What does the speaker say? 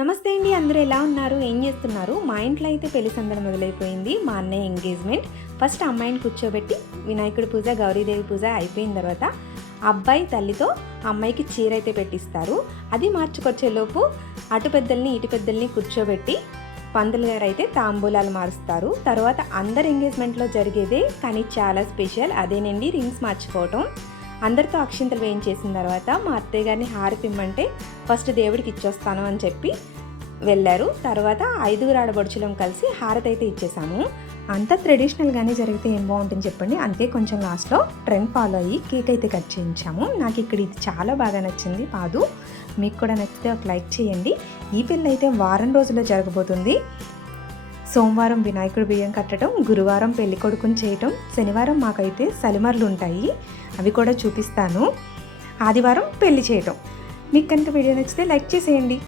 నమస్తే అండి, అందరూ ఎలా ఉన్నారు? ఏం చేస్తున్నారు? మా ఇంట్లో అయితే పెళ్లి సందడి మొదలైపోయింది. మా అన్నయ్య ఎంగేజ్మెంట్. ఫస్ట్ అమ్మాయిని కూర్చోబెట్టి వినాయకుడి పూజ, గౌరీదేవి పూజ అయిపోయిన తర్వాత అబ్బాయి తల్లితో అమ్మాయికి చీర అయితే పెట్టిస్తారు. అది మార్చుకొచ్చేలోపు అటు పెద్దల్ని ఇటు పెద్దల్ని కూర్చోబెట్టి పంతులు గారు అయితే తాంబూలాలు మారుస్తారు. తర్వాత అందరు ఎంగేజ్మెంట్లో జరిగేదే కానీ చాలా స్పెషల్, అదేనండి రింగ్స్ మార్చుకోవటం. అందరితో అక్షింతలు వేయించేసిన తర్వాత మా అత్తయ్య గారిని హారతి ఇమ్మంటే ఫస్ట్ దేవుడికి ఇచ్చొస్తాను అని చెప్పి వెళ్ళారు. తర్వాత 5 ఆడబడుచులం కలిసి హారతి అయితే ఇచ్చేసాము. అంతా ట్రెడిషనల్గానే జరిగితే ఏం బాగుంటుంది చెప్పండి. అందుకే కొంచెం లాస్ట్లో ట్రెండ్ ఫాలో అయ్యి కేక్ అయితే కట్ చేయించాము. నాకు ఇక్కడ ఇది చాలా బాగా నచ్చింది. పాదు మీకు కూడా నచ్చితే ఒక లైక్ చేయండి. ఈ పెళ్ళి అయితే వారం రోజుల్లో జరగబోతుంది. సోమవారం వినాయకుడు బియ్యం కట్టడం, గురువారం పెళ్లి కొడుకుని చేయటం, శనివారం మాకైతే సలిమర్లు ఉంటాయి, అవి కూడా చూపిస్తాను, ఆదివారం పెళ్లి చేయటం. మీకు కనుక వీడియో నచ్చితే లైక్ చేసేయండి.